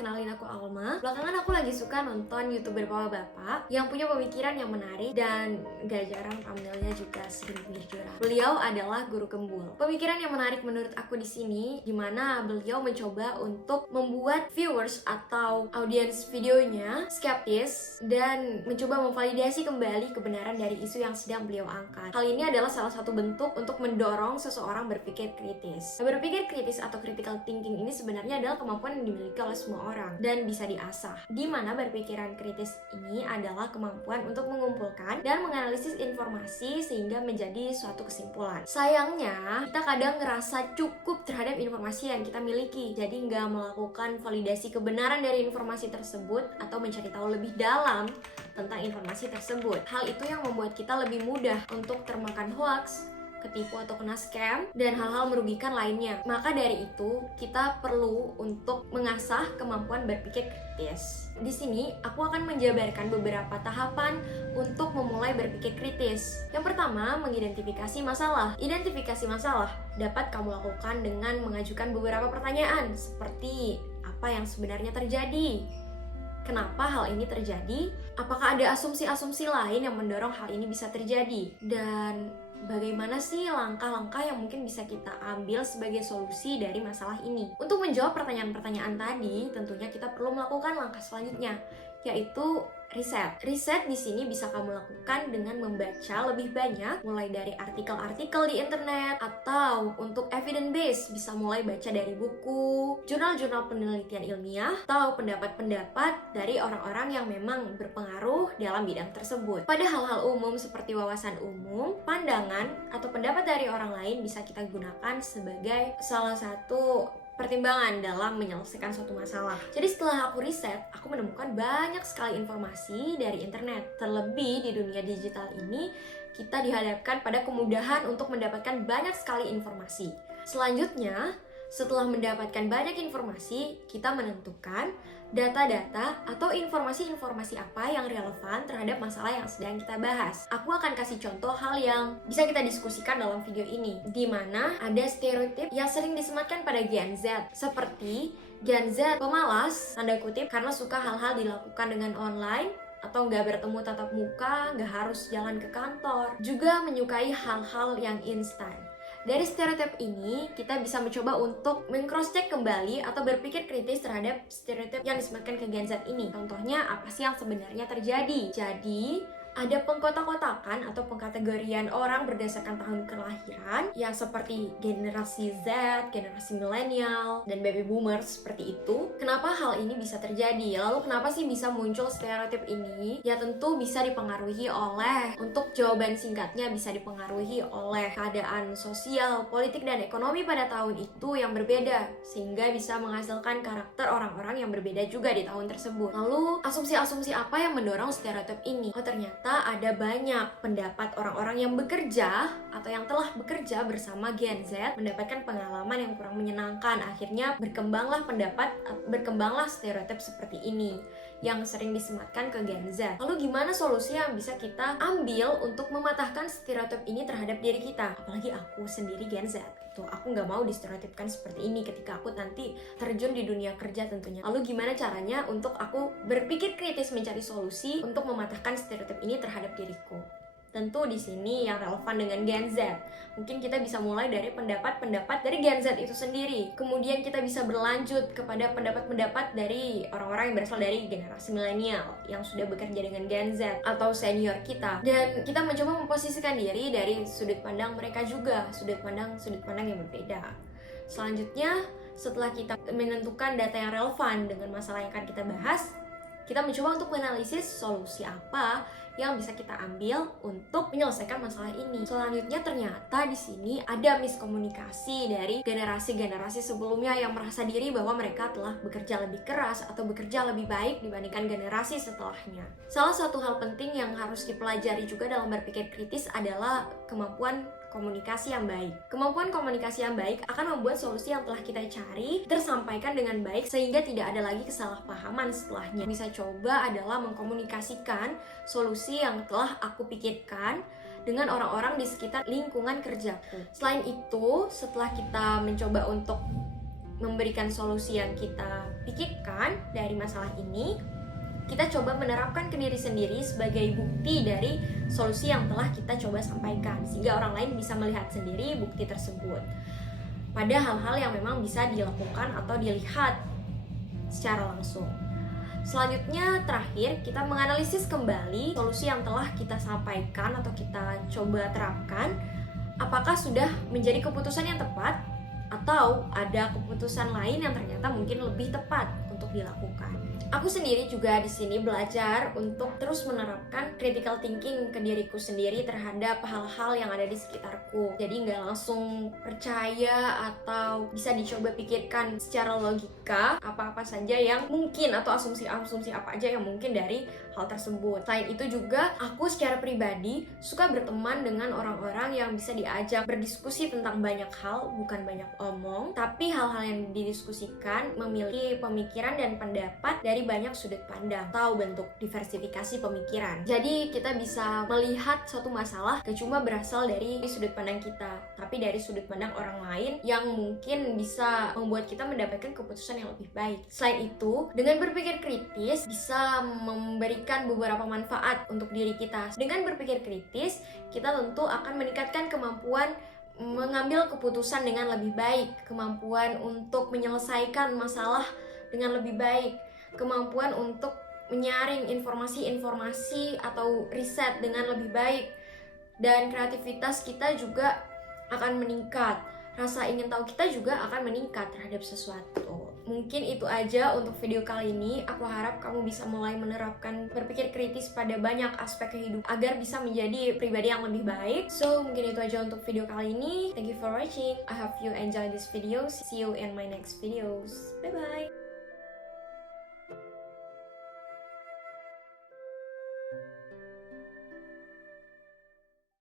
kenalin aku Alma. Belakangan aku lagi suka nonton YouTuber bapak-bapak yang punya pemikiran yang menarik dan gak jarang thumbnailnya juga sering pinggir jurang. Beliau adalah guru Gembul. Pemikiran yang menarik menurut aku di sini dimana beliau mencoba untuk membuat viewers atau audiens videonya skeptis dan mencoba memvalidasi kembali kebenaran dari isu yang sedang beliau angkat. Hal ini adalah salah satu bentuk untuk mendorong seseorang berpikir kritis. Berpikir kritis atau critical thinking ini sebenarnya adalah kemampuan yang dimiliki oleh semua orang dan bisa diasah. Di mana berpikiran kritis ini adalah kemampuan untuk mengumpulkan dan menganalisis informasi sehingga menjadi suatu kesimpulan. Sayangnya, kita kadang ngerasa cukup terhadap informasi yang kita miliki, jadi nggak melakukan validasi kebenaran dari informasi tersebut atau mencari tahu lebih dalam tentang informasi tersebut. Hal itu yang membuat kita lebih mudah untuk termakan hoax, ketipu atau kena scam, dan hal-hal merugikan lainnya. Maka dari itu, kita perlu untuk mengasah kemampuan berpikir kritis. Di sini, aku akan menjabarkan beberapa tahapan untuk memulai berpikir kritis. Yang pertama, mengidentifikasi masalah. Identifikasi masalah dapat kamu lakukan dengan mengajukan beberapa pertanyaan, seperti apa yang sebenarnya terjadi? Kenapa hal ini terjadi? Apakah ada asumsi-asumsi lain yang mendorong hal ini bisa terjadi? Dan bagaimana sih langkah-langkah yang mungkin bisa kita ambil sebagai solusi dari masalah ini? Untuk menjawab pertanyaan-pertanyaan tadi, tentunya kita perlu melakukan langkah selanjutnya, yaitu riset. Riset di sini bisa kamu lakukan dengan membaca lebih banyak, mulai dari artikel-artikel di internet, atau untuk evidence base bisa mulai baca dari buku, jurnal-jurnal penelitian ilmiah, atau pendapat-pendapat dari orang-orang yang memang berpengaruh dalam bidang tersebut. Pada hal-hal umum seperti wawasan umum, pandangan, atau pendapat dari orang lain bisa kita gunakan sebagai salah satu pertimbangan dalam menyelesaikan suatu masalah. Jadi setelah aku riset, aku menemukan banyak sekali informasi dari internet. Terlebih di dunia digital ini, kita dihadapkan pada kemudahan untuk mendapatkan banyak sekali informasi. Selanjutnya, setelah mendapatkan banyak informasi, kita menentukan data-data atau informasi-informasi apa yang relevan terhadap masalah yang sedang kita bahas. Aku akan kasih contoh hal yang bisa kita diskusikan dalam video ini, di mana ada stereotip yang sering disematkan pada Gen Z, seperti Gen Z pemalas, tanda kutip, karena suka hal-hal dilakukan dengan online, atau nggak bertemu tatap muka, nggak harus jalan ke kantor, juga menyukai hal-hal yang instan. Dari stereotip ini, kita bisa mencoba untuk men-cross-check kembali atau berpikir kritis terhadap stereotip yang disematkan ke Gen Z ini. Contohnya, apa sih yang sebenarnya terjadi? Jadi, ada pengkotak-kotakan atau pengkategorian orang berdasarkan tahun kelahiran yang seperti generasi Z, generasi milenial, dan baby boomers seperti itu. Kenapa hal ini bisa terjadi? Lalu kenapa sih bisa muncul stereotip ini? Ya tentu bisa dipengaruhi oleh, untuk jawaban singkatnya bisa dipengaruhi oleh keadaan sosial, politik, dan ekonomi pada tahun itu yang berbeda, sehingga bisa menghasilkan karakter orang-orang yang berbeda juga di tahun tersebut. Lalu, asumsi-asumsi apa yang mendorong stereotip ini? Oh, ternyata ada banyak pendapat orang-orang yang bekerja atau yang telah bekerja bersama Gen Z mendapatkan pengalaman yang kurang menyenangkan. Akhirnya berkembanglah stereotip seperti ini yang sering disematkan ke Gen Z. Lalu gimana solusi yang bisa kita ambil untuk mematahkan stereotip ini terhadap diri kita? Apalagi aku sendiri Gen Z. Tuh, aku nggak mau distereotipkan seperti ini ketika aku nanti terjun di dunia kerja tentunya. Lalu gimana caranya untuk aku berpikir kritis mencari solusi untuk mematahkan stereotip ini terhadap diriku? Tentu di sini yang relevan dengan Gen Z. Mungkin kita bisa mulai dari pendapat-pendapat dari Gen Z itu sendiri. Kemudian kita bisa berlanjut kepada pendapat-pendapat dari orang-orang yang berasal dari generasi milenial yang sudah bekerja dengan Gen Z atau senior kita. Dan kita mencoba memposisikan diri dari sudut pandang mereka juga, sudut pandang yang berbeda. Selanjutnya, setelah kita menentukan data yang relevan dengan masalah yang akan kita bahas, kita mencoba untuk menganalisis solusi apa yang bisa kita ambil untuk menyelesaikan masalah ini. Selanjutnya ternyata di sini ada miskomunikasi dari generasi-generasi sebelumnya yang merasa diri bahwa mereka telah bekerja lebih keras atau bekerja lebih baik dibandingkan generasi setelahnya. Salah satu hal penting yang harus dipelajari juga dalam berpikir kritis adalah kemampuan komunikasi yang baik. Kemampuan komunikasi yang baik akan membuat solusi yang telah kita cari tersampaikan dengan baik sehingga tidak ada lagi kesalahpahaman setelahnya. Bisa coba adalah mengkomunikasikan solusi yang telah aku pikirkan dengan orang-orang di sekitar lingkungan kerjaku. Selain itu, setelah kita mencoba untuk memberikan solusi yang kita pikirkan dari masalah ini, kita coba menerapkan ke diri sendiri sebagai bukti dari solusi yang telah kita coba sampaikan, sehingga orang lain bisa melihat sendiri bukti tersebut pada hal-hal yang memang bisa dilakukan atau dilihat secara langsung. Selanjutnya, terakhir, kita menganalisis kembali solusi yang telah kita sampaikan atau kita coba terapkan, apakah sudah menjadi keputusan yang tepat atau ada keputusan lain yang ternyata mungkin lebih tepat untuk dilakukan. Aku sendiri juga di sini belajar untuk terus menerapkan critical thinking ke diriku sendiri terhadap hal-hal yang ada di sekitarku. Jadi nggak langsung percaya atau bisa dicoba pikirkan secara logika apa-apa saja yang mungkin, atau asumsi-asumsi apa aja yang mungkin dari hal tersebut. Selain itu juga, aku secara pribadi suka berteman dengan orang-orang yang bisa diajak berdiskusi tentang banyak hal, bukan banyak omong, tapi hal-hal yang didiskusikan memiliki pemikiran dan pendapat dari banyak sudut pandang atau bentuk diversifikasi pemikiran. Jadi kita bisa melihat suatu masalah gak cuma berasal dari sudut pandang kita, tapi dari sudut pandang orang lain yang mungkin bisa membuat kita mendapatkan keputusan yang lebih baik. Selain itu, dengan berpikir kritis bisa memberikan beberapa manfaat untuk diri kita. Dengan berpikir kritis, kita tentu akan meningkatkan kemampuan mengambil keputusan dengan lebih baik, kemampuan untuk menyelesaikan masalah dengan lebih baik, kemampuan untuk menyaring informasi-informasi atau riset dengan lebih baik, dan kreativitas kita juga akan meningkat. Rasa ingin tahu kita juga akan meningkat terhadap sesuatu. Mungkin itu aja untuk video kali ini. Aku harap kamu bisa mulai menerapkan berpikir kritis pada banyak aspek kehidupan agar bisa menjadi pribadi yang lebih baik. So, mungkin itu aja untuk video kali ini. Thank you for watching. I hope you enjoy this video. See you in my next videos. Bye-bye.